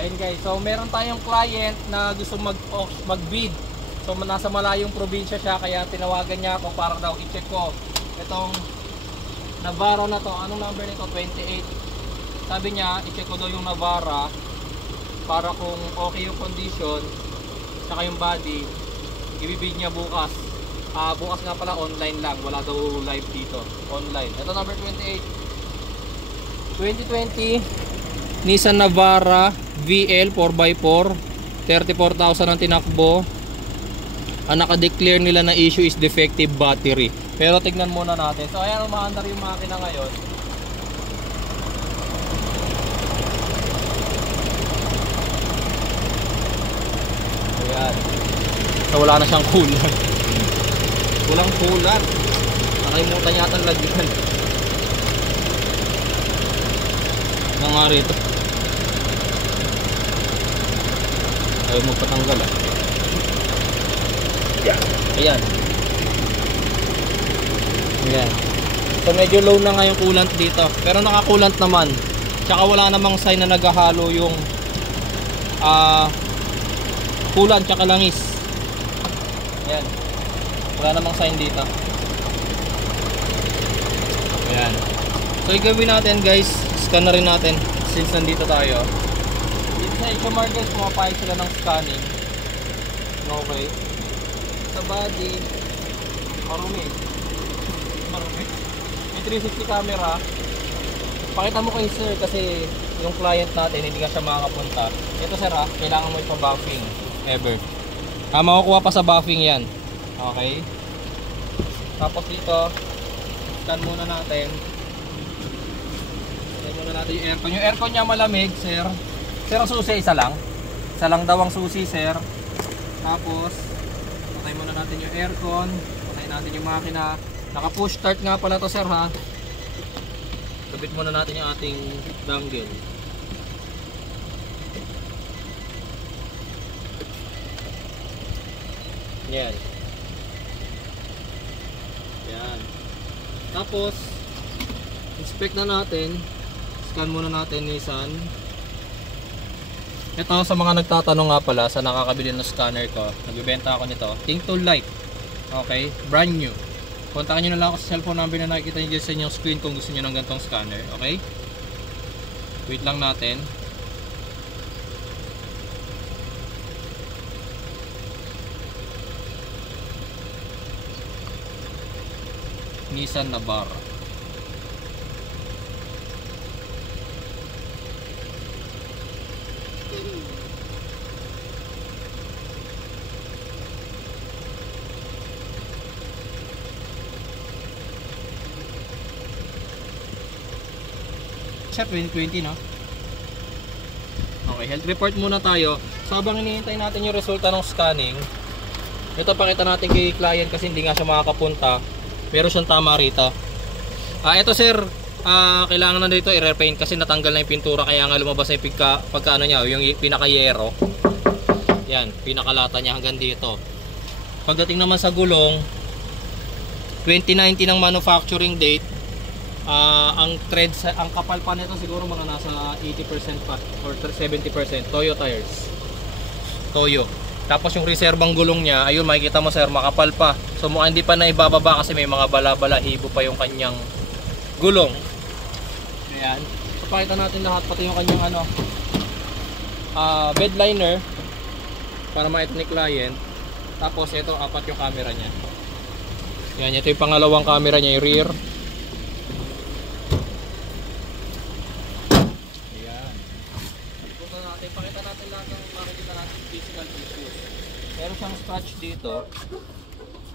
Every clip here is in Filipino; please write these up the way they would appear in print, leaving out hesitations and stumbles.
Ayun guys, so meron tayong client na gusto mag-bid. So nasa malayong probinsya siya, kaya tinawagan niya ako para daw i-check ko itong Navara na to. Anong number nito? 28. Sabi niya, i-check ko daw yung Navara para kung okay yung condition saka yung body, ibibid niya bukas. Bukas nga pala online lang, wala daw live dito, online. Ito number 28, 2020 Nissan Navara VL 4x4, 34,000 ang tinakbo. Ang naka-declare nila na issue is defective battery. Pero tignan muna natin. So ayan, umaandar yung makina ngayon. Ayan. So wala na siyang coolant. Walang coolant. Nakalimutan yata ang lagyan. Ano nga rito? Ayaw magpatanggal ah. Ayan. Ayan. So medyo low na nga yung coolant dito. Pero naka-coolant naman. Tsaka wala namang sign na naghahalo yung coolant tsaka langis. Ayan. Wala namang sign dito. Ayan. So yung gawin natin guys, scan na rin natin since nandito tayo. Dito sa HMR guys, pumapayag sila ng scanning. Okay. Sa body, marumi. May 360 camera. Pakita mo kay sir kasi yung client natin hindi nga siya makakapunta. Ito sir kailangan mo ipa-buffing ever. Makukuha pa sa buffing yan. Okay. Tapos dito, scan muna natin. Scan muna natin yung aircon. Yung aircon niya malamig sir. Sir, ang susi isa lang. Isa lang daw ang susi sir. Tapos patay muna natin yung aircon, patay natin yung makina. Naka push start nga pala to sir ha. Kabit muna natin yung ating dongle. Yan. Yan. Tapos inspect na natin. Scan muna natin Nissan. Ito sa mga nagtatanong nga pala sa nakakabili ng scanner ko, nagbibenta ako nito, King Tool Light. Okay, brand new. Kontakin nyo na lang ako sa cellphone number na nakikita nyo dyan sa inyong screen kung gusto nyo ng ganitong scanner. Okay, wait lang natin. Nissan Navara. Siya 2020 no? Okay, health report muna tayo. So habang hinihintay natin yung resulta ng scanning, ito pakita natin kay client kasi hindi nga siya makakapunta. Meron siyang tama rito. Ito sir, kailangan na dito i-repaint kasi natanggal na yung pintura, kaya nga lumabas na yung pagkaano niya, yung pinaka-yero. Yan, pinakalata niya hanggang dito. Pagdating naman sa gulong, 2019 ang manufacturing date. Ang threads, ang kapal pa nito siguro mga nasa 80% pa or 70%. Toyo tires. Toyo. Tapos yung reserbang gulong niya, ayun makikita mo sir, makapal pa. So mukhang hindi pa na ibababa kasi may mga bala-bala, hibo pa yung kanyang gulong. Ayan. So pakita natin lahat, pati yung kanyang bed liner para ma-et ni client. Tapos ito, apat yung camera niya. Yan, ito yung pangalawang camera niya, yung rear. Pakita natin lahat ng makikita natin physical issues. Meron siyang scratch dito,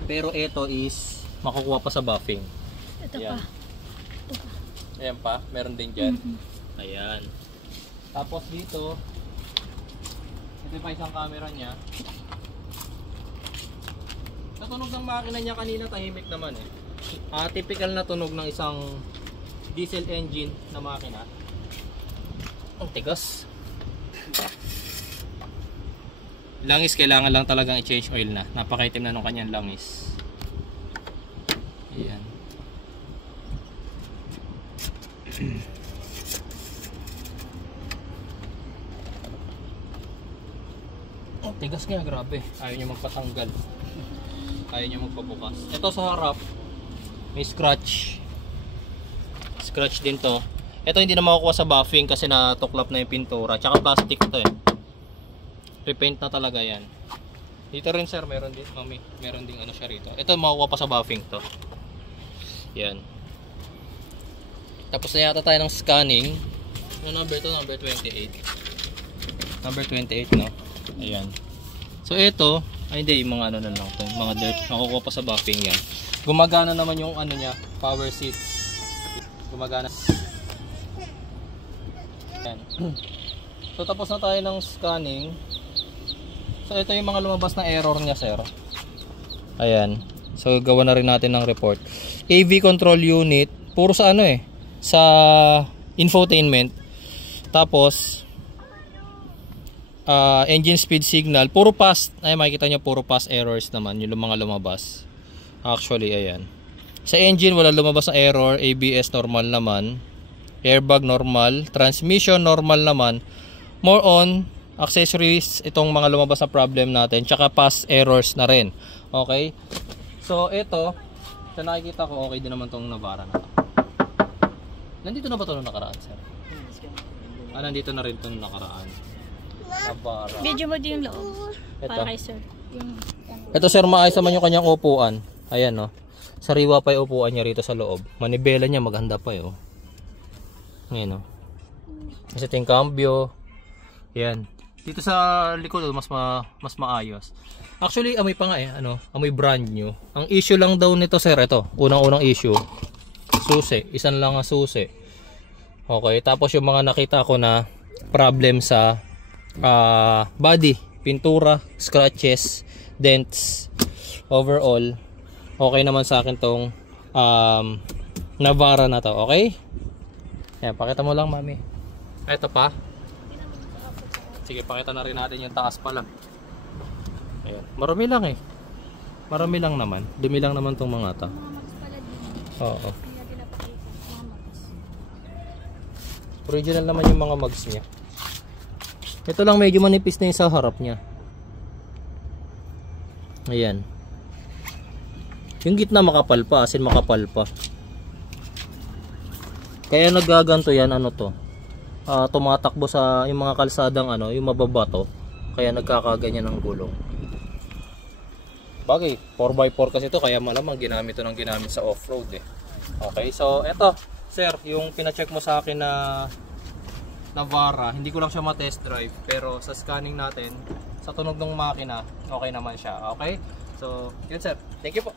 pero ito is makukuha pa sa buffing. Ito ayan. Pa. Ito pa. Ayan pa, meron din dyan. Ayan. Tapos dito, ito pa isang camera niya. Sa tunog ng makina niya kanina, tahimik naman eh. Typical na tunog ng isang diesel engine na makina. Ang tigas. Langis kailangan lang talagang i-change oil na. Napakaitim na nung kanyang langis. Ayan. Oh, tigas nga, grabe. Ayaw niya magpatanggal. Ayaw niya magpabukas. Ito sa harap, may scratch. Scratch din to. Ito hindi na makukuha sa buffing kasi natuklap na yung pintura. Tsaka plastic to eh. Repaint na talaga yan. Dito rin sir, meron din, mami. Meron din ano siya rito. Ito makukuha pa sa buffing to. Yan. Tapos na yata tayo ng scanning. Yung number to, number 28. Number 28, no? Ayan. So ito, ay hindi, yung mga ano na lang to, mga dirt, makukuha pa sa buffing yan. Gumagana naman yung ano niya, power seats. Gumagana. Ayan. So tapos na tayo ng scanning. So ito yung mga lumabas na error niya, sir. Ayan. So gawa na rin natin ng report. AV control unit, puro sa ano eh, sa infotainment. Tapos engine speed signal, puro pass. Ay makikita nyo, puro pass errors naman yung mga lumabas. Actually, ayan. Sa engine wala lumabas na error. ABS normal naman. Airbag normal. Transmission normal naman. More on accessories, itong mga lumabas na problem natin. Tsaka pass errors na rin. Okay? So ito, sa nakikita ko, okay din naman tong Navara na to. Nandito na ba ito nung nakaraan, sir? Nandito na rin ito nung nakaraan. Navara. Medyo mo din yung loob. Ito. Para kay sir. Ito sir, maayos naman yung kanyang upuan. Ayan no. Sariwa pa yung upuan niya rito sa loob. Manibela niya maganda pa eh. Oh. Ayan no. Kasi ito yung cambio. Ayan. Dito sa likod mas maayos. Actually amoy pa nga eh. Ano? Amoy brand new. Ang issue lang daw nito sir, ito. Unang-unang issue. Susi. Isan lang ang susi. Okay. Tapos yung mga nakita ko na problem sa body, pintura, scratches, dents, overall okay naman sa akin tong Navara na to. Okay? Ayan, pakita mo lang mami. Ito pa. Sige, pakita na rin natin yung taas pala. Ayan. Marami lang eh. Marami lang naman. Dumi lang naman tong mga ta. Oo. Original naman yung mga mags niya. Ito lang medyo manipis na yung sa harap niya. Ayan. Yung gitna makapal pa, asin makapal pa. Kaya nagaganto yan, ano to. Tumatakbo sa yung mga kalsadang ano, yung mababato. Kaya nagkakaganyan ng gulong. Bagay, 4x4 kasi to, kaya malamang ginamit to ng ginamit sa off-road eh. Okay, so eto, sir, yung pina-check mo sa akin na Navara, hindi ko lang siya ma-test drive, pero sa scanning natin, sa tunog ng makina, okay naman siya. Okay? So, yun sir. Thank you po.